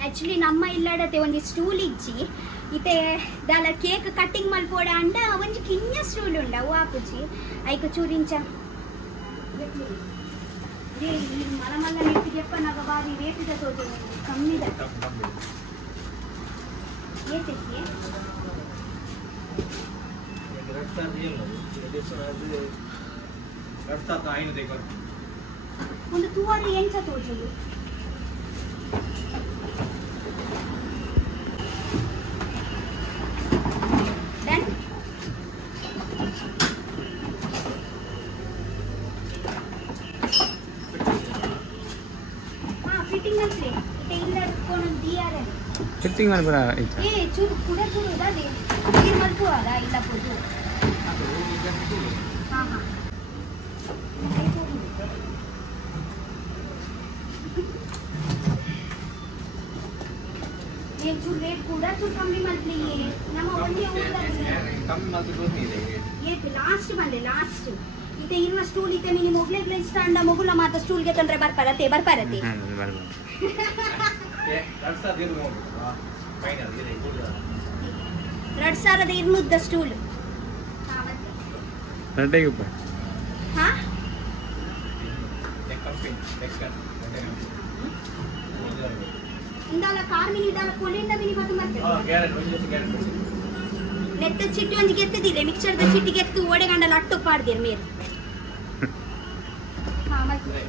Actually ನಮ್ಮ ಇಲ್ಲಾಡತ್ತೆ ಒಂದು stool ಇಜ್ಜಿ ಇತ್ತೆ ದಾಲ ಕೇಕ್ ಕಟ್ಟಿಂಗ್ ಮಲ್ಪೋಡ ಅಂಡ ಒಂಜಿ ಕಿನ್ನ ಸ್ಟೂಲ್ ಉಂಡ ಅವು ಆಪುಜಿ ಐಕ ಚೂರಿಂಚ ಮಲ ಮಲ್ಲ ನೆಟ್ಟಿ చెప్పనగ ಬಾರಿ ರೇಟಿದ ತೋಜು ಕಮ್ಮಿದ ಏತಕ್ಕೆ ಒಂದು ತೂವರೆ ಎಂಚ ತೋಜುಂಡು ಫಿಟ್ಟಿಂಗ್ ಮಾಡ್ಬಿಡ ಏ ಚೂರು ಕೂಡ ಚೂರು ಅದೇ ನೀರು ಮಲ್ಪುವಾಗ ಇಲ್ಲ ಪೋದು ಹಾಂ ಹಾಂ ಏನು ಚೂರು ರೇಟ್ ಕೂಡ ಚೂರು ಕಮ್ಮಿ ಮಾಡ್ಲಿ ನಮ್ಮ ಒಂದೇ ಏತು ಲಾಸ್ಟ್ ಬಂದೆ ಲಾಸ್ಟ್ ಇತ್ತೆ ಇರುವ ಸ್ಟೂಲ್ ಇತ್ತೆ ನೀನು ಮೊಗ್ಲೆಗ್ಲ ಇಷ್ಟ ಅಂಡ ಮೊಗುಲ ಮಾತ ಸ್ಟೂಲ್ಗೆ ತೊಂದರೆ ಬರ್ಪಾರತ್ತೆ 2200 ಸ್ಟೂಲ್ ಇಂದಾಲ ಕಾರ್ ಮಿನಿ ಇದಾಲ ಕೊಲೆಂಡ ಮಿನಿ ಮತ್ತು ಮತ್ತೆ ನೆತ್ತ ಚಿಟ್ಟಿ ಒಂದು ಗೆತ್ತದಿಲ್ಲ ಮಿಕ್ಸರ್ದ ಚಿಟ್ಟಿ ಗೆತ್ತು ಓಡೆಗಂಡಲ್ಲ ಅಟ್ಟು ಪಾಡ್ದಿರ್ ಮೇರು ಹಾಂ ಮತ್ತೆ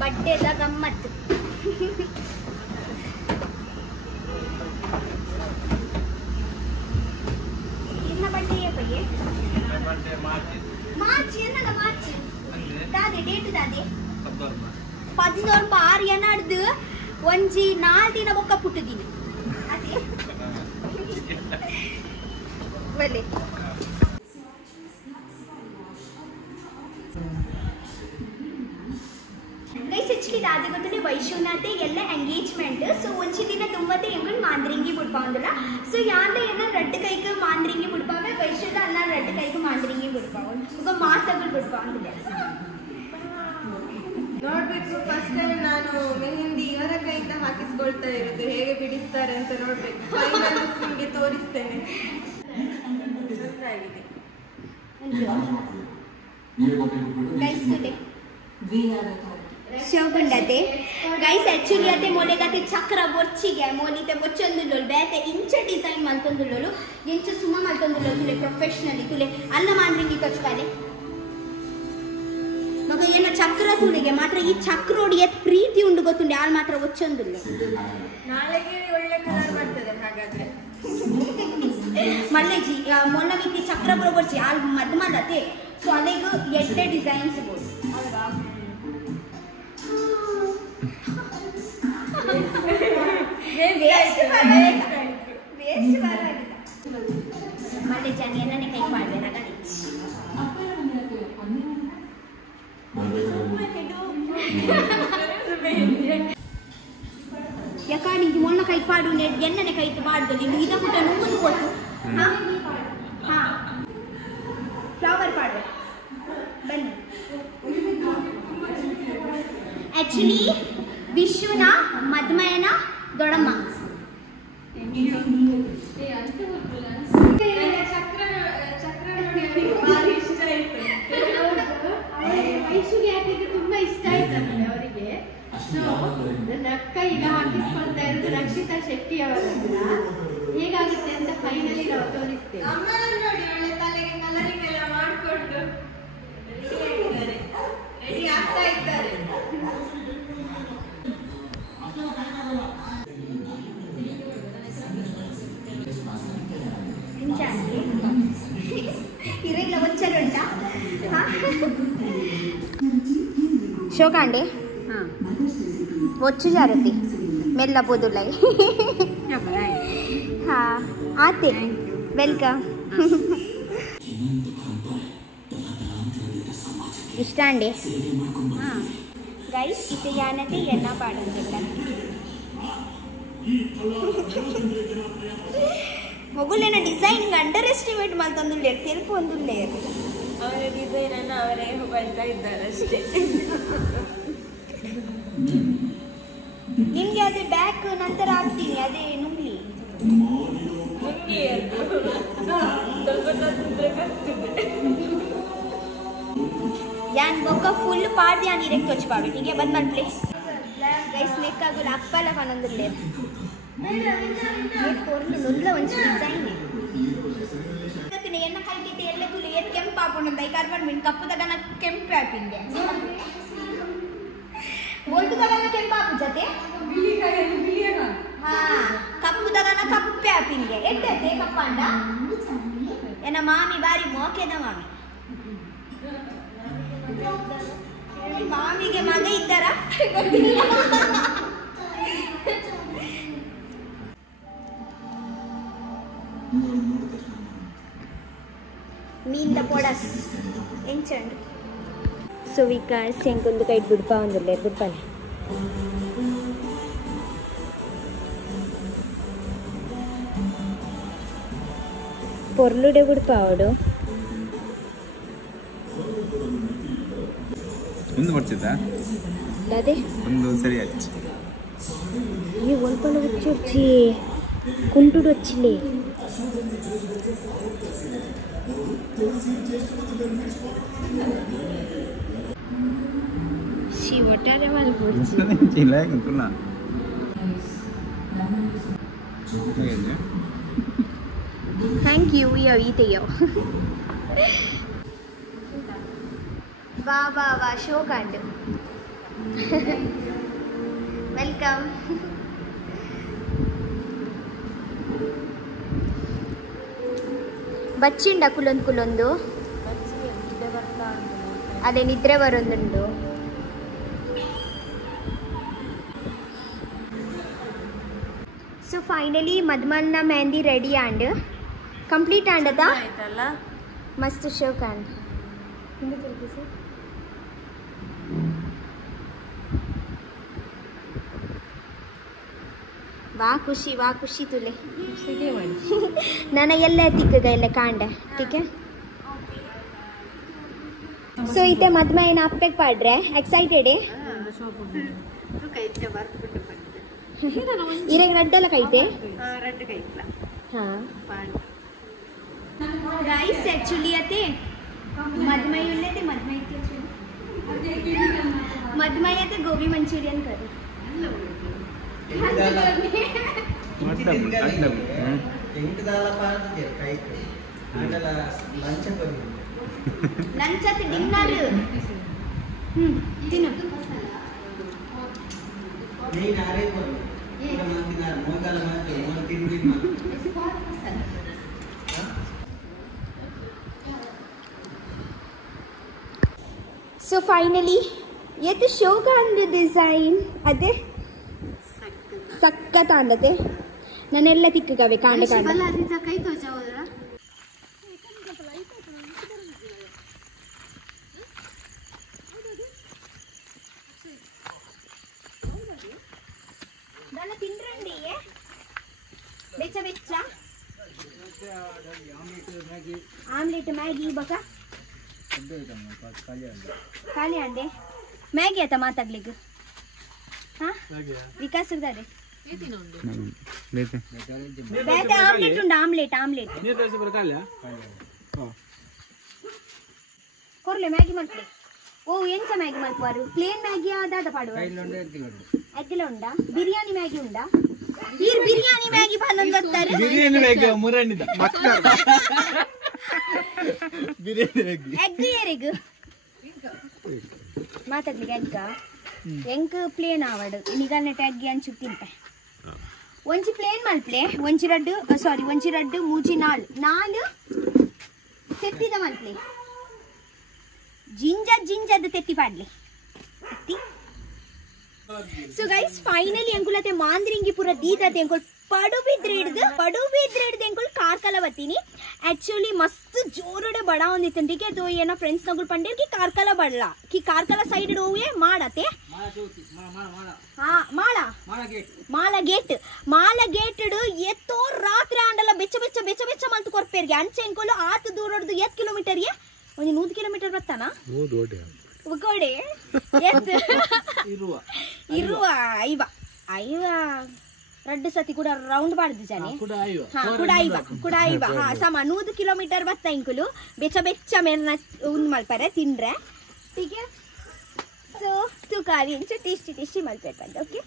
ಬಡ್ಡೆದ ಗಮ್ಮತ್ತು ಇನ್ನ ಬಡ್ಡೆಯ ಪಯ್ಯೆ ಮಾರ್ಚ್ ಏನಲ್ಲ ಮಾರ್ಚ್ ದಾದೆ ಡೇಟ್ ದಾದೆ 16 ಏನಾಡ್ದು ಒಂಜಿ 4 ದಿನ ಬೊಕ್ಕ ಪುಟ್ಟದಿನಿ ಅದೇ ಬಲೆ ಗೈಸ್ ಆಕ್ಚುಲಿ ದಾದ ಗೊತ್ತನೆ ವೈಶುನಾತೆ ಎಲ್ಲ ಎಂಗೇಜ್ಮೆಂಟ್ ಸೊ ಒಂಚಿ ದಿನ ತುಂಬತೆ ಎಂಗಳು ಮಾಂದ್ರಿಂಗಿ ಬಿಡ್ಪಾವಂದಿಲ್ಲ ಸೊ ಯಾಂದ ಏನ ರೆಡ್ ಕೈಗೆ ಮಾಂದ್ರಿಂಗಿ ಬಿಡ್ಪಾವೆ ವೈಶುದ ಅಲ್ಲ ರೆಡ್ ಕೈಗೆ ಮಾಂದ್ರಿಂಗಿ ಬಿಡ್ಪಾವ ಈಗ ಮಾತಗಳು ಬಿಡ್ಪಾವಂದಿಲ್ಲ ನೋಡ್ಬೇಕು ಫಸ್ಟ್ ಟೈಮ್ ನಾನು ಮೆಹಂದಿ ಇವರ ಕೈಯಿಂದ ಹಾಕಿಸ್ಕೊಳ್ತಾ ಇರೋದು ಹೇಗೆ ಬಿಡಿಸ್ತಾರೆ ಅಂತ ನೋಡ್ಬೇಕು ಫೈನಲ್ ನಿಮಗೆ ತೋರಿಸ್ತೇನೆ ಚೆನ್ನಾಗಿದೆ ಗೈಸ್ ತುಲೆ ಶೋಗುಂಡತೆ ಗೈಸ್ ಆಕ್ಚುಲಿ ಅದೇ ಮೊಲೆಗತೆ ಚಕ್ರ ಬೊರ್ಚಿಗೆ ಮೋಲಿತೆ ಬೊಚ್ಚೊಂದುಲ್ಲೋಳು ಬೇತೆ ಇಂಚ ಡಿಸೈನ್ ಮಲ್ತೊಂದುಲ್ಲೋಳು ಇಂಚ ಸುಮ್ಮ ಮಲ್ತೊಂದುಲ್ಲೋಳು ತುಲೆ ಪ್ರೊಫೆಷನಲಿ ತುಲೆ ಅಲ್ಲ ಮಾಂದ್ರಿಂಗಿ ಕಚ್ಪಾಲೆ ಮಗ ಏನೋ ಚಕ್ರ ತುಳಿಗೆ ಮಾತ್ರ ಈ ಚಕ್ರೋಡಿ ಎತ್ ಪ್ರೀತಿ ಉಂಡು ಗೊತ್ತುಂಡೆ ಆಲ್ ಮಾತ್ರ ಒಚ್ಚೊಂದುಲ್ಲ ನಾಳೆಗೆ ಒಳ್ಳೆ ಕಲರ್ ಬರ್ತದೆ ಹಾಗಾದ್ರೆ ಮಲ್ಲೆಜಿ ಮೊನ್ನ ಮಿತಿ ಚಕ್ರ ಬರೋಬರ್ಚಿ ಆಲ್ ಮದ್ ಮದತೆ ಸೊ ಅಲ್ಲಿಗೂ ಎಡ್ಡೆ ಡಿಸೈನ್ಸ್ ಬೋದು ಅಲ್ವಾ ವೇಸ್ಟ್ ಬರಲಾಗಿಲ್ಲ ಮಲ್ಲೆ ಜನಿ ಅನ್ನನೆ ಕೈ ಮಾಡ್ಬೇಡ ಗಣೇಶ್ ಯಾಕಾಡಿ ಮೊನ್ನ ಕೈ ಪಾಡು ಎಣ್ಣನೆ ಕೈ ಪಾಡ್ದು ನೀವು ಇದ ಪುಟ್ಟ ನುಂಗುದು ಕೊಟ್ಟು ಹಾ ಫ್ಲವರ್ ಪಾಡು ಬನ್ನಿ ಆಕ್ಚುಲಿ ವಿಶ್ವನ ಮದ್ಮಯನ ದೊಡಮ್ಮ ವೈಶುಗೆ ಹಾಕಿದ್ರೆ ತುಂಬಾ ಇಷ್ಟ ಆಯ್ತಂತೆ ಅವರಿಗೆ ಸೊ ನನ್ನ ಅಕ್ಕ ಈಗ ಹಾಕಿಸ್ಕೊಳ್ತಾ ಇರೋದು ರಕ್ಷಿತಾ ಶೆಟ್ಟಿ ಅವರ ಹತ್ರ ಹೇಗಾಗುತ್ತೆ ಅಂತ ಫೈನಲಿ ನಾವು ತೋರಿಸ್ತೇವೆ ನೋಡಿ ಒಳ್ಳೆ ತಲೆಗೆ ಕಲರಿಂಗ್ ಎಲ್ಲ ಮಾಡಿಕೊಂಡು ರೆಡಿ ಆಗ್ತಾ ಇದ್ದಾರೆ ಇರಲ್ಲ ಒಚ್ಚರುಂಟಾ ಶೋಕಾಂಡೆ వచ్చు ಜಾರತಿ ಮೆಲ್ಲ ಬೋದುಲೈ ಹಾ ಆತೆ ವೆಲ್ಕಮ್ ಇಷ್ಟ ಅಂಡಿ ಗೈಸ್ ಇದು ಯಾನತೆ ಎನ್ನ ಪಾಡಂತ ಮೊಗುಲೇನ ಡಿಸೈನ್ ಅಂಡರ್ ಎಸ್ಟಿಮೇಟ್ ಮಾಡ್ತಂದುಳ್ಳೇ ತೆಲುಪು ಒಂದುಳ್ಳೇ ಅವರ ಡಿಸೈನ್ ಅನ್ನು ಅವರೇ ಹೊಗಳ್ತಾ ಇದ್ದಾರೆ ಅಷ್ಟೇ. ನಿಮ್ಗೆ ಅದೇ ಬ್ಯಾಕ್ ನಂತರ ಹಾಕ್ತೀನಿ, ಅದೇ ನುಂಗ್ಲಿ ಯಾನ್ ಬೊಕ್ಕ ಫುಲ್ ಪಾಡ್ದು ಯಾನ್ ಇರೆಕ್ಟ್ వచ్చి ठीक है बंद मत प्ले गाइस नेक आगुल अप्पल पनंदुल्ले ये कोरल नुल्ल ಒಂಚ ಡಿಸೈನ್ ಎನ್ನ ಕೈಟಿತೆ ಎಲ್ಲಕ್ಕೂ ಏತ್ ಕೆಂಪು ಹಾಕೊಂಡಂತ ಈ ಕಾರ್ಬನ್ ಮಿನ್ ಕಪ್ಪು ತಗನ ಕೆಂಪು ಹಾಕಿಂದೆ ಬೋಲ್ಟ್ ತಗನ ಕೆಂಪು ಹಾಕು ಜೊತೆ ಹಾ ಕಪ್ಪು ತಗನ ಕಪ್ಪೆ ಹಾಕಿಂದೆ ಎಟ್ಟೈತೆ ಕಪ್ಪಂಡ ಎನ್ನ ಮಾಮಿ ಬಾರಿ ಮೋಕೆನ ಮಾಮಿ ಮಾಮಿಗೆ ಮಗ ಇದ್ದಾರ ಗೊತ್ತಿಲ್ಲ ಮೀನ್ದ ಪೊಡಸ್ ಎಂಚಂಡು ಸೊ ವಿಕಾಸ್ ಎಂಕೊಂದು ಕೈ ಬಿಡ್ಪ ಒಂದಿಲ್ಲ ಬಿಡ್ಪಾನೆ ಪೊರ್ಲುಡೆ ಬಿಡ್ಪ ಅವಡು ಒಂದು ಬರ್ತಿದ್ದ ಅದೇ ಒಂದು ಸರಿ ಹಚ್ಚಿ ಈ ಒಲ್ಪನ వచ్చి కుంటుడు వచ్చిలే సి ఒటారే వాళ్ళు పొడిచి చిలా ఉంటున్నా ಥ್ಯಾಂಕ್ ಯು ಈತೆಯೋ ವಾ ವಾ ವಾ ಶೋ ಕಾರ್ಡ್ ವೆಲ್ಕಮ್ ಬಚ್ಚಿಂಡ ಕುಲೊಂದು ಅದೇ ನಿದ್ರೆ ಬರೋದುಂಡು ಸೊ ಫೈನಲಿ ಮದ್ಮಲ್ನ ಮೆಹಂದಿ ರೆಡಿ ಆಂಡ್ ಕಂಪ್ಲೀಟ್ ಆಂಡದ ಮಸ್ತ್ ಶೋ ಕಾಂಡ್ ವಾ ಖುಷಿ ತುಲೆ ನನ್ನ ಎಲ್ಲ ತಿಕ್ಕಗ ಎಲ್ಲ ಕಾಂಡ ಟೀಕೆ ಸೊ ಇತ್ತೆ ಮದ್ಮ ಏನು ಅಪ್ಪೆಗೆ ಪಾಡ್ರೆ ಎಕ್ಸೈಟೆಡ್ ಇರಾಗ ರಡ್ಡೆಲ್ಲ ಕೈತೆ ಹಾಂ ರೈಸ್ ಆ್ಯಕ್ಚುಲಿ ಅತ್ತೆ ಮದ್ಮೈ ಉಳ್ಳೈತೆ ಮದ್ಮೈ ಅತ್ತೆ ಗೋಬಿ ಮಂಚೂರಿಯನ್ ಕರಿ ಲಂಚ್ ಅತ್ತೆ ಡಿನ್ನರ್ ತಿನ್ನು ಸೊ ಫೈನಲಿ ಎತ್ತು ಶೋಕ ಅಂದ ಡಿಸೈನ್ ಅದೇ ಸಖತ್ ಅಂದತೆ ನಾನೆಲ್ಲ ತಿಕ್ಕಗವೆ ಕಾಂಡ ತಿನ್ರಂಡಿ ಬೆಚ್ಚ ಆಮ್ಲೆಟ್ ಮ್ಯಾಗಿ ಬಕ ಖಾಲಿ ಅಂಡೆ ಮ್ಯಾಗಿ ಆತ ಮಾತಾಡ್ಲಿಕ್ಕೆ ಹಾ ವಿಕಾಸ್ ಇರ್ತಾರೆ ಬೇತೆ ಆಮ್ಲೆಟ್ ಉಂಡು ಆಮ್ಲೆಟ್ ಕೊರ್ಲೆ ಮ್ಯಾಗಿ ಮಾಡ್ಲಿ ಓ ಎಂತ ಮ್ಯಾಗಿ ಮಾಡ್ಪಾರು ಪ್ಲೇನ್ ಮ್ಯಾಗಿ ಆದಾದ ಪಾಡುವ ಎಗ್ಗಿಲ ಉಂಡಾ ಬಿರಿಯಾನಿ ಮ್ಯಾಗಿ ಉಂಡಾ ಈರ್ ಬಿರಿಯಾನಿ ಮ್ಯಾಗಿ ಬಂದೊಂದು ಬರ್ತಾರೆ ಎಗ್ ಏರಿಗ್ ಮಾತಾಡ್ಲಿಕ್ಕೆ ಎಗ್ಗ ಎಂಕ್ ಪ್ಲೇನ್ ಆವಡು ನಿಗಲ್ನೆಟ್ ಎಗ್ಗಿ ಅಂಚು ತಿಂಪೆ ಒಂಚಿ ಪ್ಲೇನ್ ಮಲ್ಪ್ಲೆ ಒಂಚಿ ರಡ್ಡು ಮೂಜಿ ನಾಲು ತೆತ್ತಿದ ಮಲ್ಪ್ಲೆ ಜಿಂಜದ್ ತೆತ್ತಿ ಪಾಡ್ಲಿ ಸೊ ಗೈಸ್ ಫೈನಲಿ ಎಂಕುಲತೆ ಮಾಂದ್ರಿಂಗಿ ಪೂರ ದೀದತೆ ಎಂಕುಲ್ ಪಡುಬಿದ್ರೆ ಹಿಡ್ದು ಎಂಕುಲ್ ಕಾರ್ಕಲ ಬತ್ತೀನಿ ಆಕ್ಚುಲಿ ಮಸ್ತ್ ಜೋರುಡೆ बड़ा होंदितन ठीक है तो ये ना फ्रेंड्स नगुल पंडिर की कारकला बढ़ला कि कारकला साइड रोवे माड़ते हाँ माला गेट ये तो रात्रि आंडला बेच्च मल्त कोर्पेर्गे अंचे इनकोलो आत दूरडದು 8 ಕಿಲೋಮೀಟರ್ ಗೆ ಒಂದು 100 ಕಿಲೋಮೀಟರ್ ಬತ್ತಾನ ಒಗೋಡೆ ಎತ್ ಇರುವ ಐವ ರಡ್ಡು ಸತಿ ಕೂಡ ರೌಂಡ್ ಮಾಡಿದ್ದು ಜಾನೆ ಕೂಡ ಐವ ಹಾ ಸಮ 100 ಕಿಲೋಮೀಟರ್ ಬತ್ತ ಇಂಕುಲು ಬೆಚ್ಚ ಮೇಲ್ನ ಉಂದ್ ಮಲ್ಪರೆ ತಿಂದ್ರೆ ಹೀಗೆ ಸೊ ತುಕಾರಿ ಇಂಚ ಟೇಸ್ಟಿ ಮಲ್ಪರೆ ಬಂದ ಓಕೆ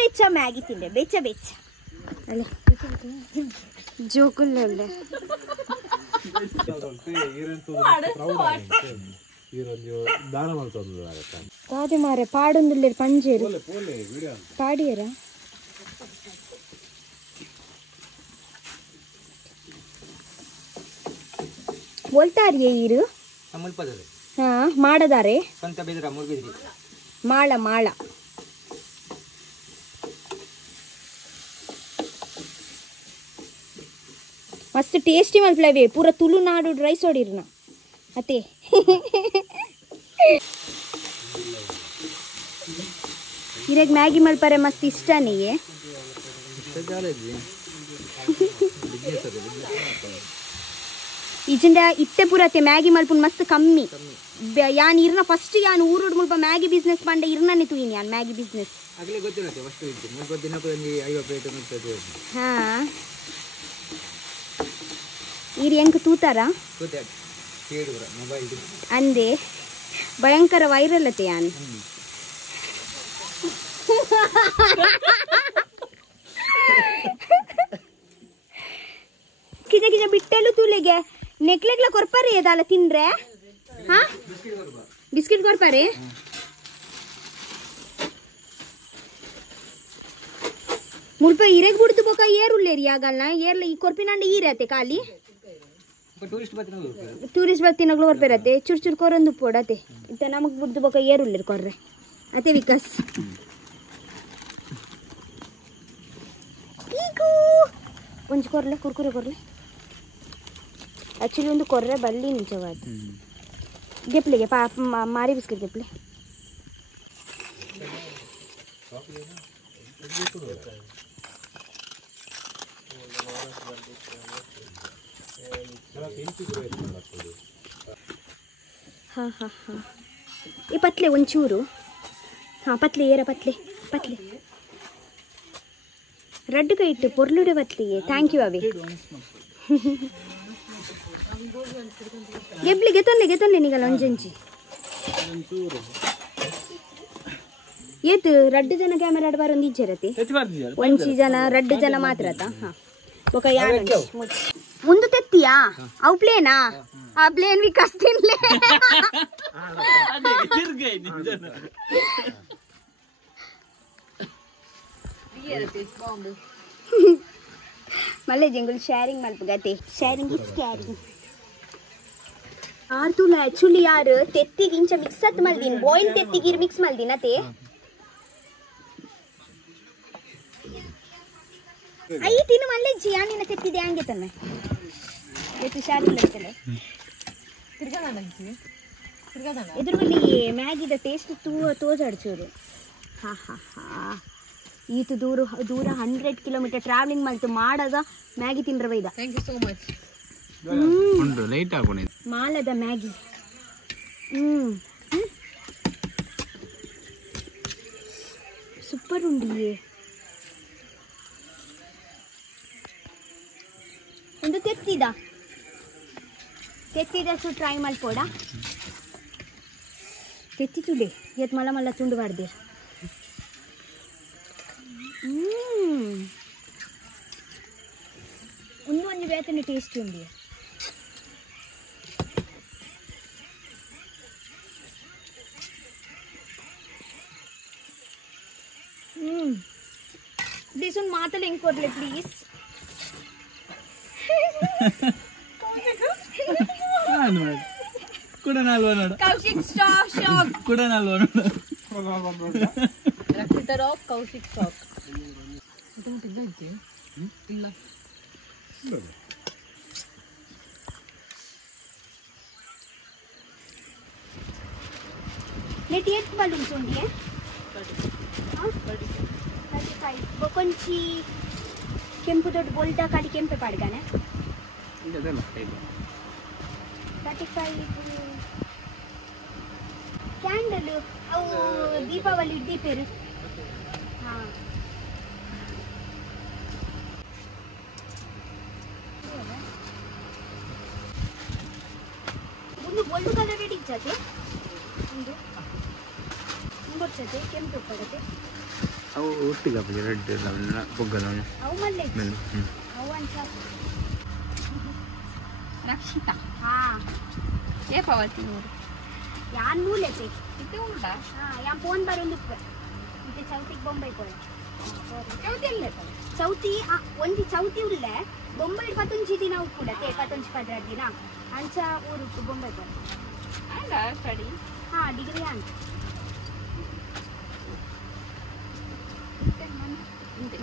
ಬೆಚ್ಚ ಮ್ಯಾಗಿ ತಿಂದೆ ಬೆಚ್ಚ ಅಲ್ಲೇ ಜೋಕುಲ್ ಒಳ್ಳೆ ಕಾದೆ ಮಾರೆ ಪಾಡೊಂದುಲ್ಲೆ ಪಂಜೇರು ಪಾಡಿಯರ बोलतारिये इरु हाँ ಮಾಡದಾರೆ ಮಾಳ मस्त टेस्टी मल्पलवे पूरा तुलुनाडु रैस ओडिरना अते इरेग मैगी मल्परे मस्त इष्ट नहीं है इजंडा इट्टे पुरते मैगी मल्पुन मस्त कम्मी यान इरना फस्ट यान ऊरोड मुल्प मैगी बिजनेस पंडे इरनाने तुइन यान मैगी बिजनेस अगले ಗೊತ್ತಿರತ್ತೆ ಫಸ್ಟ್ ಇತ್ತು ಮುಲ್ಪ ದಿನ ಪಂಜಿ 5 ಪ್ಲೇಟ್ ಮುಟ್ಟದು ಹಾ इरी ಎಂಕ ತೂತಾರ ಮೊಬೈಲ್ ಅಂದೆ ಭಯಂಕರ ವೈರಲ್ ಅತೆ ಯಾನ್ ಕಿಜ ಬಿಟ್ಟಲು ತೂಲೆಗೆ ನೆಕ್ಲೆಗ್ಲ ಕೊರ್ಪಾರೆ ಏದಾಲ ತಿನ್ರೆ ಹಾ ಬಿಸ್ಕಿಟ್ ಕೊರ್ಪಾರೆ ಮುಲ್ಪ ಇರೆಗ್ ಬಿಡ್ತು ಬೋಕ ಏರುಲ್ಲೇರಿ ಆಗಲ್ಲ ಏರ್ಲ ಈ ಕೊರ್ಪಿನಂಡ ಈರತೆ ಖಾಲಿ टूरिस्ट बत्ती नगलो और पेरते चुर कोरंदु पोड़ते इतना नमक बुद्ध बका येरुल्लेर कोर्रे अते विकास ईगू ಒಂಚ ಕೊರ್ಲೆ ಕುರ್ಕುರೆ ಕೊರ್ಲೆ ಆಕ್ಚುಲಿ ಒಂದು ಕೊರ್ರೆ ಬಲ್ಲಿ ನಿಂಚವಾದ ಗೆಪ್ಲೆಗೆ ಮಾರಿ ಬಿಸ್ಕೆಟ್ ಗೆಪ್ಲೆ हाँ हाँ हाँ ये पतले ಒಂಚೂರು हाँ पतले ಏರ पतले रेड का इट्टु पोर्लुडे पतलिगे थैंक यू अवे ಗೆತ್ತೊನ್ಲೆ ನಿಗಲ ಒಂಜಂಚಿ ಏತು ರಡ್ಡು ಜನ ಕ್ಯಾಮೆರಾ ಆಡ್ ಬಾರೊಂದು ಇಜ್ಜರತಿ ಒಂಚಿ ಜನ ರಡ್ಡು ಜನ ಮಾತ್ರ ತಾ ಹಾ ಒಕ ಯಾನ ಮುಂದು ತೆತ್ತಿಯಾ ಅವು ಪ್ಲೇನಾ ಆ ಪ್ಲೇನ್ ವಿಕಾಸ್ ತಿನ್ಲೆ ಮಲ್ಲೆ ಜಂಗುಲ್ ಶೇರಿಂಗ್ ಮಲ್ಪಗತೆ ಶೇರಿಂಗ್ ಇಸ್ ಕ್ಯಾರಿಂಗ್ ಆರ್ ತುಲ ಆಕ್ಚುಲಿ ಯಾರ್ ತೆತ್ತಿಗೆ ಇಂಚ ಮಿಕ್ಸ್ ಅತ್ ಮಲ್ದಿನ್ ಬಾಯ್ಲ್ ತೆತ್ತಿಗೆ ಮಿಕ್ಸ್ ಮಲ್ದಿನ್ ಅತೆ ಐ ತಿನ್ನು ಮಲ್ಲೆ ಜಿಯಾನಿನ ತೆತ್ತಿದೆ ಹಂಗೆ ತನ್ನೆ ಎಷ್ಟು ಶಾರಿಲ್ಲ ಅಂತಲೇ ಎದುರುಗಲ್ಲಿ ಮ್ಯಾಗಿದ ಟೇಸ್ಟ್ ತೋಜಾಡ್ಸೋರು ಹಾ ಹಾ ಹಾ ಈತು ದೂರ 100 ಕಿಲೋಮೀಟರ್ ಟ್ರಾವೆಲಿಂಗ್ ಮಾಡ್ತು ಮಾಡಾಗ ಮ್ಯಾಗಿ ತಿನ್ರ ಬೈದ thank you so much light ಆಗೋಣ ಮಾಲದ ಮ್ಯಾಗಿ ಸೂಪರ್ ಉಂಡಿಯೇ ಒಂದು ತೆತ್ತಿದಷ್ಟು ಟ್ರೈ ಮಲ್ಪೋಡ ತೆತ್ತಿ ತುಲೆ ಎತ್ ಮಲ್ಲ ತುಂಡು ಬಾರ್ದೆ ಒಂದು ಬೇತನೆ ಟೇಸ್ಟಿ ಉಂಡಿ ಪ್ಲೀಸ್ ಒಂದು ಮಾತಲ್ಲಿ ಹೆಂಗೆ ಕೊಡ್ಲೆ ಪ್ಲೀಸ್ ಕೌಶಿಕ್ ಶಾಕ್ ಕೌಶಿಕ್ ಶಾಕ್ नेट एट बलून्स उंडी 35 కొంచి ಕೆಂಪು ದೊಡ್ಡ ಬೋಲ್ಡ ಕಾಡಿ ಕೆಂಪೆ ಪಾಡ್ಗಾನೆ 35 ಕ್ಯಾಂಡಲ್ ಅವು ದೀಪಾವಳಿ ದೀಪೇರು ಹಾಂ ಒಂದು ಗೋಲ್ಡ್ ಕಲರ್ ಹಿಡಿಚತೆ ಒಂದು ಮುಂಬರ್ಚತೆ ಕೆಂಪು ಪಡತೆ ಅವು ಒಟ್ಟಿಗೆ ರೆಡ್ ಬೊಗ್ಗಲ ಅವು ಮಲ್ಲೆ ಅವು ಅಂಚ ರಕ್ಷಿತ ಹಾಂ ಏಪಾವತಿ ನೋಡು ಯಾನ್ ನೂಲೆತೆ ಇದು ಉಂಟಾ ಯಾನ್ ಫೋನ್ ಬರೋದು ಇದು ಚೌತಿಗೆ ಬೊಂಬೈ ಕೊಡೆ ಚೌತಿ ಅಲ್ಲೇ ಚೌತಿ ಒಂಜಿ ಚೌತಿ ಉಳ್ಳೆ ಬೊಂಬೈ 21 ದಿನ ಉಕ್ಕುಡತೆ 15 ದಿನ ಅಂಚ ಊರು ಬೊಂಬೈ ಕೊಡೆ ಅಲ್ಲ ಸ್ಟಡಿ ಹಾಂ ಡಿಗ್ರಿ ಅಂತ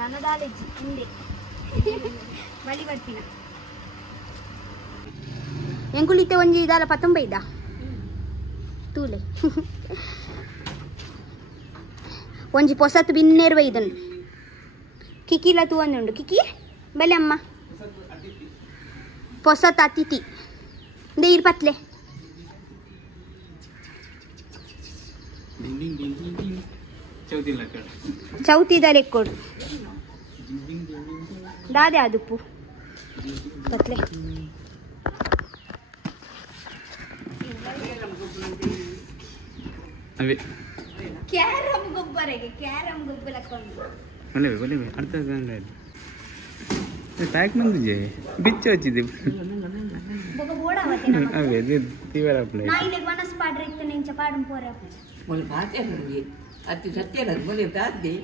ನನ್ನ ಕಾಲೇಜ್ ಹಿಂದೆ ಬಳಿ ಬರ್ತೀನ ಎಂಕುಲಿತ್ತೆ ಒಂಜಿ ಇದಲ್ಲ 19 ತೂಲೆ ಒಂಜಿ ಪೊಸತ್ ಬಿನ್ನೇರ್ವ ಇದನ್ನು ಕಿಕಿಲ ತೂವೊಂದುಂಡು ಕಿಕಿ ಬಲೆ ಅಮ್ಮ ಪೊಸತ್ ಅತಿಥಿ ದೇರ್ ಪತ್ಲೆ ಚೌತಿದ ಲೆಕ್ಕೋಡು ದಾದೆ ಅದುಪ್ಪು ಪತ್ಲೆ ಅವೇ ಕ್ಯಾರಮ್ ಗೊಬ್ಬರಗೆ ಕ್ಯಾರಮ್ ಗೊಬ್ಬರ ಒಳ್ಳೆವೆ ಒಳ್ಳೆವೆ ಅರ್ಥ ಪ್ಯಾಕ್ ಮಂದಿಜೆ ಬಿಚ್ಚು ಹಚ್ಚಿದೆ ಅವೇ ತೀವ್ರ ನಾ ಇಲ್ಲಿ ಮನಸ್ಸು ಪಾಡ್ರೆ ಇತ್ತು ನಿಂಚ ಪಾಡಂ ಪೋರೆ ಮೊನ್ನೆ ಮಾತೆ ನನಗೆ ಅತಿ ಸತ್ಯ ನನಗೆ ಮೊನ್ನೆ ತಾದ್ದೆ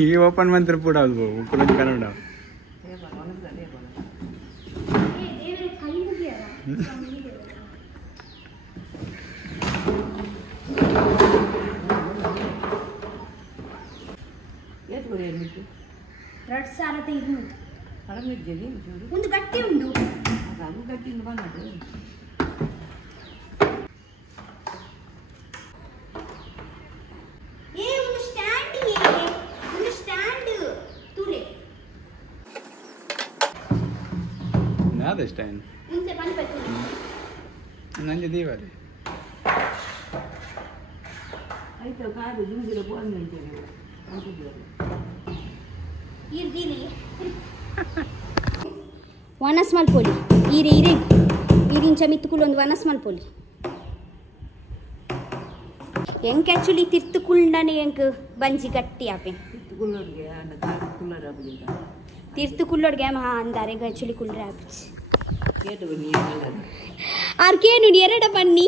ಈ ಓಪನ್ ಮಂತ್ರ ಪೂಡ ಹೌದು ಕುಲಂಜ ಕನ್ನಡ ರಡ್ ಸಾರತೆ ಇರ್ನು ಕಡಿಮೆ ಇದ್ದೇನೆ ಒಂದು ಗಟ್ಟಿ ಉಂಡು ಅದು ಗಟ್ಟಿಂದ ಬಂದದ್ದು ನಾದಷ್ಟ ನಂಗೆ ದೀವಾರಿ ಆಯ್ತು ಕಾದು ಜಿಂಜಿರ ಬಂದು ವನಸ್ ಮಲ್ಪೊಲಿ ಈರೆ ಈರೆ ಈರಿಂಚ ಮಿತ್ತುಕುಲ್ ವನಸ್ ಮಲ್ಪೊಲಿ ಎಂಕ್ ಆಕ್ಚುಲಿ ತಿರ್ತುಕುಲ್ಡನೆ ಎಂಕ್ ಬಂಜಿ ಗಟ್ಟಿ ಆಪೆ ಕುಲ್ಲರ್ಗೆ ಕುಲ್ಲರ್ ಆಗುದಿಲ್ಲ ತಿರ್ತುಕುಲ್ಲೊಡ್ಗೆ ಅಂದಾರೆ ಆಕ್ಚುಲಿ ಕುಲ್ರೆ ಆಪಿಚ್ ಕೇಟು ಬನ್ನಿ ಆರ್ಕೇನು ಎರಡ ಬನ್ನಿ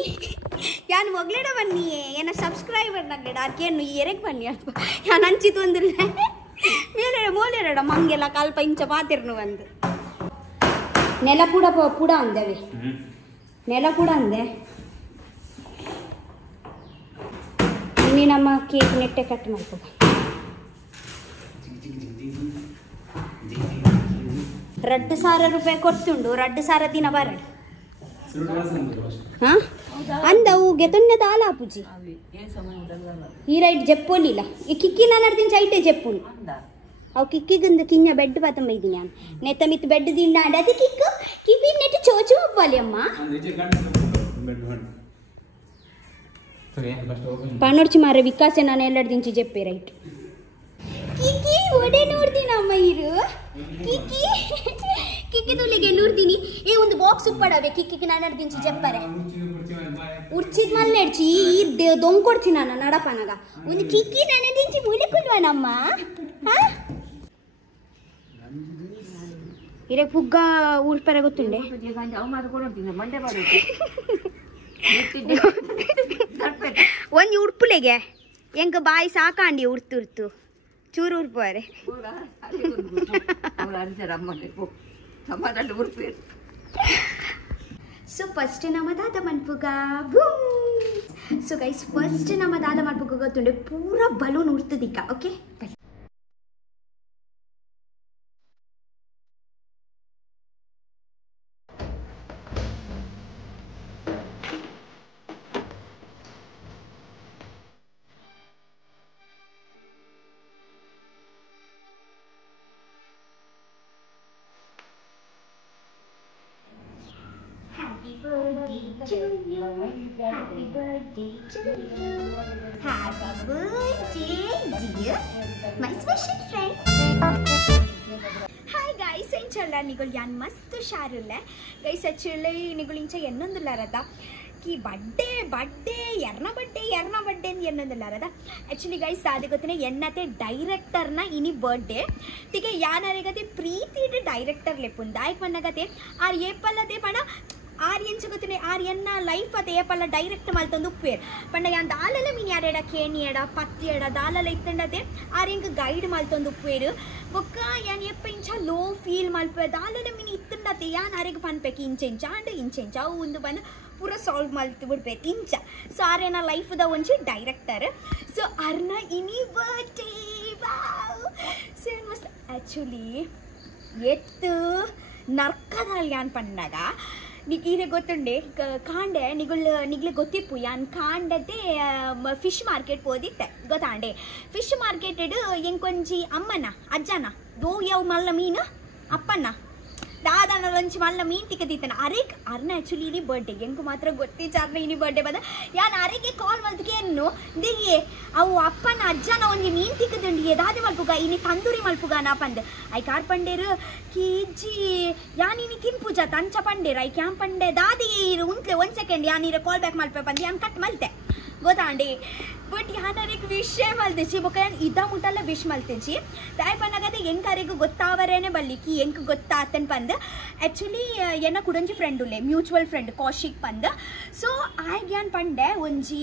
ಯಾನು ಮೊಗ್ಲೆಡ ಬನ್ನಿ ಏನ ಸಬ್ಸ್ಕ್ರೈಬರ್ ನಗ್ಲೆಡ ಆರ್ಕೇನು ಎರಗ್ ಬನ್ನಿ ಅಲ್ಪ ಯಾನು ಹಂಚಿತು ಒಂದಿಲ್ಲ ಮೇಲೆ ಮೋಲೆರಡ ಮಂಗೆಲ್ಲ ಕಲ್ಪ ಇಂಚ ಪಾತಿರ್ನು ಒಂದು ನೆಲ ಪೂಡ ಪೂಡ ಅಂದವೆ ನೆಲ ಪೂಡ ಅಂದೆ ಇನ್ನಿ ನಮ್ಮ ಕೇಕ್ ನೆಟ್ಟೆ ಕಟ್ ಮಾಡ್ಕೊ ₹2,000 ಕೊಡ್ತುಂಡು 2,000 ದಿನ ಬರಡು ಹಾಂ ಅಂದವು ಗೆತೊನ್ನೆದ ಆಲಾಪುಜಿ ಈ ರೈಟ್ ಜೆಪ್ಪೋಲಿಲ್ಲ ಈ ಕಿಕ್ಕಿನ ನಡ್ತೀನಿ ಚೈಟೆ ಜೆಪ್ಪುನು ಅವು ಕಿಕ್ಕಿಗಂದು ಕಿಂಜ ಬೆಡ್ ಪಾತಂಬೈದಿ ನಾನು ನೆತ್ತ ಮಿತ್ ಬೆಡ್ ದಿಂಡ ಅದು ಕಿಕ್ಕು ಕಿವಿ ನೆಟ್ಟು ಚೋಚು ಒಬ್ಬಲಿ ಅಮ್ಮ ಪನೋಡ್ಚಿ ಮಾರ ವಿಕಾಸೆ ನಾನು ಎಲ್ಲರ ದಿಂಚಿ ಜೆಪ್ಪೆ ರೈಟ್ ಕಿಕ್ಕಿ ಒಡೆ ನೋಡ್ತೀನಮ್ಮ ಇರು ಕಿಕ್ಕಿ ಕಿಕ್ಕಿ ತುಳಿಗೆ ನೋಡ್ತೀನಿ ಏ ಒಂದು ಬಾಕ್ಸ್ ಉಪ್ಪಡವೆ ಕಿಕ್ಕಿಗೆ ನಾನು ನಡ್ದಿಂಚಿ ಜೆಪ್ಪರೆ ಉಡ್ಚಿದ್ ಮಲ್ಲೆಡ್ಚಿ ಈ ದೊಂಗ್ ಕೊಡ್ತೀನಿ ನಾನು ನಡಪನಗ ಒಂದು ಕಿಕ್ಕಿ ನಾನು ದಿಂಚಿ ಮುಲಿಕುಲ್ವನಮ್ಮ ಹಾಂ ಇರೇ ಪುಗ್ಗ ಉಳ್ಪರೆ ಗೊತ್ತುಂಡೆ ಒಂದು ಉಡ್ಪುಲೆಗೆ ಎಂಕ ಬಾಯಿ ಸಾಕಾಂಡಿ ಉರ್ತು ಚೂರು ಉರ್ಪುವರೆ ಸೊ ಫಸ್ಟ್ ನಮ್ಮ ದಾದ ಮನ್ಪುಗ ಬೂಮ್ ಸೊ ಗೈಸ್ ಫಸ್ಟ್ ನಮ್ಮ ದಾದ ಮಾಡ್ಬೇಕು ಗೊತ್ತುಂಡೆ ಪೂರ ಬಲೂನ್ ಉಡ್ತದಿಕ್ಕ okay Happy birthday to you. Happy birthday to you. Happy birthday, dear. My special friend. Hi guys, इंशाल्लाह निगुल यान मस्त शारुले. Guys actually निगुल इंचा एन्नोंदुल्ला रदा. कि बड्डे एर्ना बड्डे एन्नोंदुल्ला रदा. Actually guys सादे गोत्तने एन्नते डायरेक्टर ना इनी बर्थडे. ठीक है यान अरेगते प्रीति डे डायरेक्टर लेपुंदा. एक मन्नगते आर ये पल्लते पना आर्यन गोत्तने आर्यन लैफ अत ऐपल डैरेक्ट मल्तंदु उप्पेर पंड यान दालल मीन यारेड केनियड पत्तियड दालल इत्तंडते आर्यन गैड मल्तंदु उप्पेर बొక్క यान एप्प इंचा लो फील मल्पे दालल मीन इत्तंडते यान आरेग पन्पेक इंचेंचा अंड इंचेंचा उंदु बन पूरा सॉल्व मल्तु बिडबे इंचा सो आर्यन लैफ द ಒಂಚಿ डायरेक्टर सो अर्न इनी बर्थडे वाव सो मस्त एक्चुअली एत्तु नर्कदल यान पन्नग निगे गोतुंडे कांडे निगले गोत्तिप्पु यान कांडते फिश मार्केट पोदित्ते गोतांडे फिश मार्केट इंकोंचि अम्मना अज्जना दो यव मल्ल मीन अप्पन्न दादान लंच मल्ल मीन तिक्कदित्तन अरे अर्न एक्चुअली इनी बर्थडे ಎಂಕು ಮಾತ್ರ ಗೊತ್ತಿಚಾರ್ನ ಇನಿ ಬರ್ಡೇ ಬಂದ ಯಾನ್ ಅರೆಗೆ ಕಾಲ್ ಮಲ್ತಕೆ ಎನ್ನು ದಿಗೆ ಅವು ಅಪ್ಪನ ಅಜ್ಜನ ಒಂಜಿ ಮೀನ್ ತಿಕ್ಕದಂಡಿ ಎದಾದೆ ಮಲ್ಪುಗ ಇನಿ ತಂದೂರಿ ಮಲ್ಪುಗ ನಾ ಪಂದೆ ಐ ಕಾರ್ ಪಂಡೇರು ಕಿಜ್ಜಿ ಯಾನ್ ಇನಿ ತಿನ್ಪುಜ ತಂಚ ಪಂಡೇರು ಐ ಕ್ಯಾಂ ಪಂಡೆ ದಾದಿ ಉಂತ್ಲೆ 1 ಸೆಕೆಂಡ್ ಯಾನ್ ಇರ ಕಾಲ್ ಬ್ಯಾಕ್ ಮಲ್ಪೆ ಪಂದೆ ಯಾನ್ ಕಟ್ ಮಲ್ತೆ गोतांडे बट यान एक विषय मल्तेची बೊಕ यान इद मुटल विश मल्तेची दाय पन्नगते ಎಂಕ ಅರೆಗು ಗೊತ್ತಾವರೇನೆ ಬಲ್ಲಿಕಿ ಎಂಕ ಗೊತ್ತಾತನ್ पंद एक्चुअली येना कुडंजी फ्रेंड उल्ले म्यूचुअल फ्रेंड कौशिक पंद सो आयग यान पंडे ಒಂಜಿ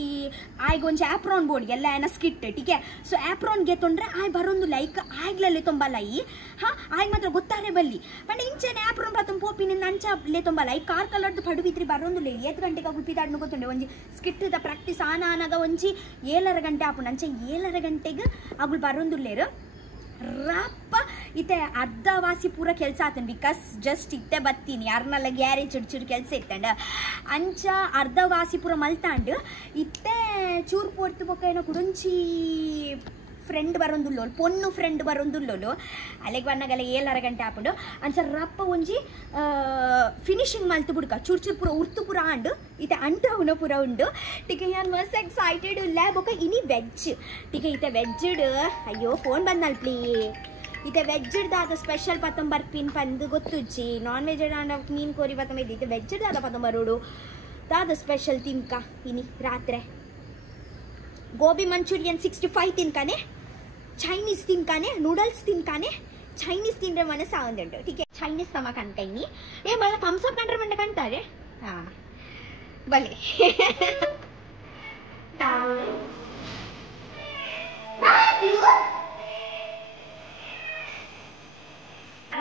आयग ಒಂಜಿ एप्रोन बोर्ड ಎಲ್ಲ ಏನ ಸ್ಕಿಟ್ ठीक है सो एप्रोन ಗೆ ತೊಂದ್ರೆ ಆಯ್ ಬರೊಂದು ಲೈಕ್ ಆಯ್ಗ್ಲಲ್ಲಿ ತೊಂಬಲೈ ಹಾ ಆಯ್ ಮಾತ್ರ ಗೊತ್ತಾರೆ ಬಲ್ಲಿ पंड ಇಂಚೆನೆ एप्रोन ಪ್ರತಂ ಪೋಪಿನಿಂದ ಅಂಚ ಲೆ ತೊಂಬಲೈ ಕಾರ್ ಕಲರ್ದು ಪಡುವಿತ್ರಿ ಬರೊಂದು ಲೆ 7 ಗಂಟೆಗೆ ಗುಪಿದಾಡ್ನು ಗೊತ್ತುಂಡೆ ಒಂಜಿ ಸ್ಕಿಟ್ ದ ಪ್ರಾಕ್ಟೀಸ್ ಆನಾಗ ಒಂಜಿ 7 ಗಂಟೆ ಆಪುಂಡು ಅಂಚೆ 7 ಗಂಟೆಗೆ ಅಗುಲ್ ಬರೊಂದುಲ್ಲೇರು ರಪ್ಪ ಇತ್ತೆ ಅರ್ಧ ವಾಸಿ ಪೂರ ಕೆಲಸ ಆತನ್ ಬಿಕಾಸ್ ಜಸ್ಟ್ ಇತ್ತೆ ಬತ್ತೀನಿ ಯಾರನ್ನೆಲ್ಲ ಗ್ಯಾರೇಜ್ ಚಿಡ್ ಕೆಲಸ ಇತ್ತಂಡ ಅಂಚ ಅರ್ಧ ವಾಸಿ ಪೂರ ಮಲ್ತಾಂಡು ಇತ್ತೆ ಚೂರು ಪೋರ್ತು ಬೊಕ ಏನೋ ಕುಡಂಚಿ ಫ್ರೆಂಡ್ ಬರೊಂದುಲ್ಲೋಳು ಪೊನ್ನು ಫ್ರೆಂಡ್ ಬರೊಂದುಲ್ಲೋಳು ಅಲ್ಲಿಗೆ ಬನ್ನಗಲ್ಲ 7 ಗಂಟೆ ಆಪುಂಡು ಅಂಚ ರಪ್ಪ ಒಂಜಿ ಫಿನಿಶಿಂಗ್ ಮಲ್ತು ಬುಡ್ಕ ಚೂರು ಚೂರು ಪೂರ ಉರ್ತು ಪೂರ ಆಂಡು ಇತ್ತೆ ಅಂಟವನ ಪೂರ ಉಂಡು ಟಿಕೆ ಯಾನ್ ಮಸ್ತ್ ಎಕ್ಸೈಟೆಡ್ ಉಲ್ಲ ಬೊಕ ಇನಿ ವೆಜ್ ಟಿಕೆ ಇತ್ತೆ ವೆಜ್ಡ್ ಅಯ್ಯೋ ಫೋನ್ ಬಂದಲ್ಪ್ಲಿ इते वेज दादा स्पेशल पतम बर्पिन पंद गोत्तुच्ची नॉन वेज मीन कोरी पतम इते वेज दादा पतम बरोडु दादा स्पेशल तिनका इनी रात्रे गोबी मंचूरियन 65 तिनकाने चैनीस तिनकाने नूडल्स तिनकाने चैनीस तिंड्रे मन सावंदुंटु ठीक है चैनीस तमा कंटा इनी ए मला थम्स अप कंड्रे मन कंटारे हां भले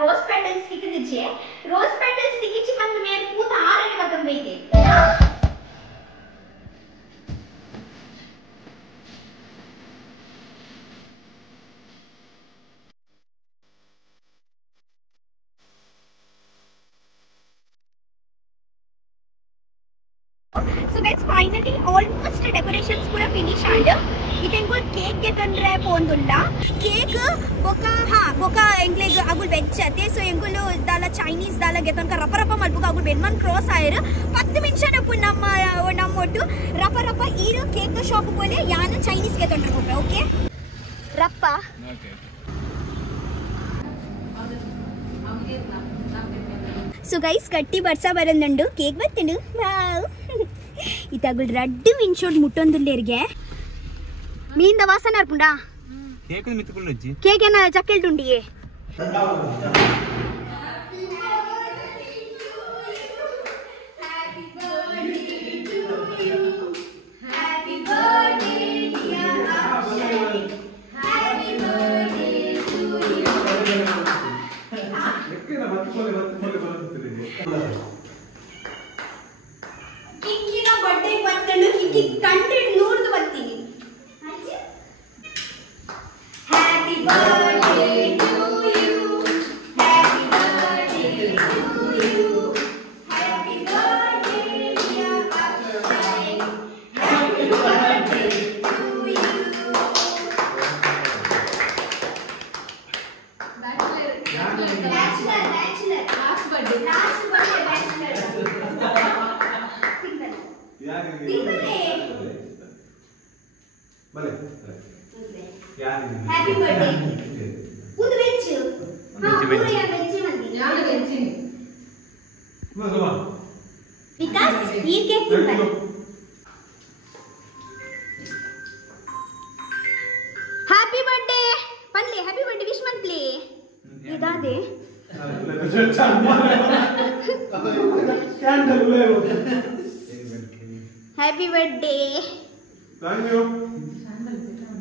रोज पेटल्स दिखे रोज पेटल्स दिखी मन में पूत आरने बतम बेटे So guys finally almost decorations पूरा finish आंड इतेंको केक के तंद्रे पोंदुल्ला केक बोका हां बोका ಎಂಗ್ಲೆಗ್ ಅಗುಲ್ ವೆಜ್ ಅತೆ ಸೊ ಎಂಗುಲು ದಾಲ ಚೈನೀಸ್ ದಾಲ ಗೆತಂಕ ರಪ ರಪ ಮಲ್ಪುಗ ಅಗುಲ್ ಬೆನ್ಮನ್ ಕ್ರಾಸ್ ಆಯರ್ 10 ನಿಮಿಷ ನಪ್ಪು ನಮ್ಮೊಟ್ಟು ರಪ ರಪ ಈರು ಕೇಕ್ ಶಾಪ್ ಬೋಲೆ ಯಾನ ಚೈನೀಸ್ ಗೆತಂಡ್ರೆ ಹೋಗ್ಬೆ ಓಕೆ ರಪ್ಪ ಓಕೆ ಸೊ ಗೈಸ್ ಕಟ್ಟಿ ಬರ್ಸ ಬರಂದಂಡು ಕೇಕ್ ಬತ್ತಿಂಡು ವಾವ್ ಇತಗುಲ್ ರಡ್ಡು ಮಿನ್ಶೋಡ್ ಮುಟ್ಟೊಂದುಲ್ಲೇರ್ಗೆ ಮೀಂದ ವಾಸನೆ ಅರ್ಪುಂಡಾ ಕೇಕ್ ಮಿತ್ತುಕೊಳ್ಳೊಜ್ಜಿ ಕೇಕ್ ಏನ ಚಕ್ಕೆಲ್ಟುಂಡಿಯೇ ಕಿಕ್ಕಿನ ಬರ್ಡೇ ಬಂತಂಡು ಕಿಕ್ಕಿ ಕಂಡು ಹ್ಯಾಪಿ ಬರ್ಡೇ ಒಂದು ವೆಜ್ ವಿಕಾಸ್ ಈ ಕೇಕ್ ತಿಂತಾನೆ ಹ್ಯಾಪಿ ಬರ್ಡೇ ಪನ್ಲೆ ಹ್ಯಾಪಿ ಬರ್ಡೇ ವಿಶ್ ಮಂತ್ಲಿ ಇದಾದೆ happy birthday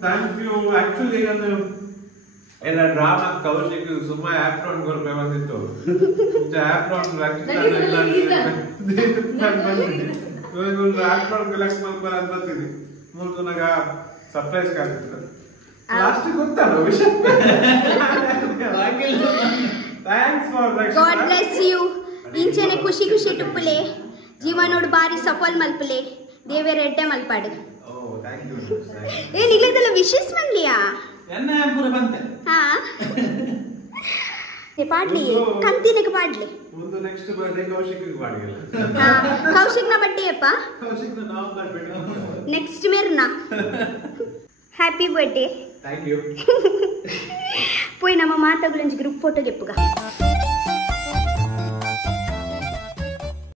thank you actually ನಾನು ಎಲ್ಲ ಡ್ರಾಮಾ ಕೌಶಿಕ್ ಸುಮ್ಮನೆ ಆಪ್ರಾನ್ ಕೊರ್ಪೆ ಬಂದಿತ್ತು ಆಪ್ರಾನ್ ಆಪ್ರಾನ್ ಕಲೆಕ್ಟ್ ಮಾಡ್ಬಾರ ಅಂತ ಬರ್ತೀನಿ ಮೂರು ನಾಗ ಸರ್ಪ್ರೈಸ್ ಕಾಣ್ತಿತ್ತು ಲಾಸ್ಟ್ ಗೊತ್ತಲ್ಲ ವಿಷಯ thanks for God bless you ಇಂಚೆನೆ ಖುಷಿ ಖುಷಿ ಟುಪ್ಪಲೆ ಜೀವನೋಡು ಬಾರಿ ಸಫಲ್ ಮಲ್ಪಲೆ ದೇವೇ ರೆಡ್ಡೆ ಮಲ್ಪಾಡು ಏನಿಲ್ಲದಲ್ಲ ವಿಶಸ್ ಮನ್ಲಿಯಾ ಹಾ ಪಾಡ್ಲಿ ಕಂತಿನಕ್ಕೆ ಪಾಡ್ಲಿ ಒಂದು ನೆಕ್ಸ್ಟ್ ಬರ್ಡೇ ಕೌಶಿಕ್ಗೆ ಪಾಡಿಲ್ಲ ಕೌಶಿಕ್ನ ಬಡ್ಡೆ ಅಪ್ಪ ಕೌಶಿಕ್ನ ನವೆಂಬರ್ ಬರ್ಡೇ ನೆಕ್ಸ್ಟ್ ಮೇರ್ನಾ ಹ್ಯಾಪಿ ಬರ್ಡೇ ಥ್ಯಾಂಕ್ ಯು ಪೋಯ್ ನಮ್ಮ ಮಾತಾಗುಲಂಜಿ ಗ್ರೂಪ್ ಫೋಟೋ ಗೆಪ್ಪುಗ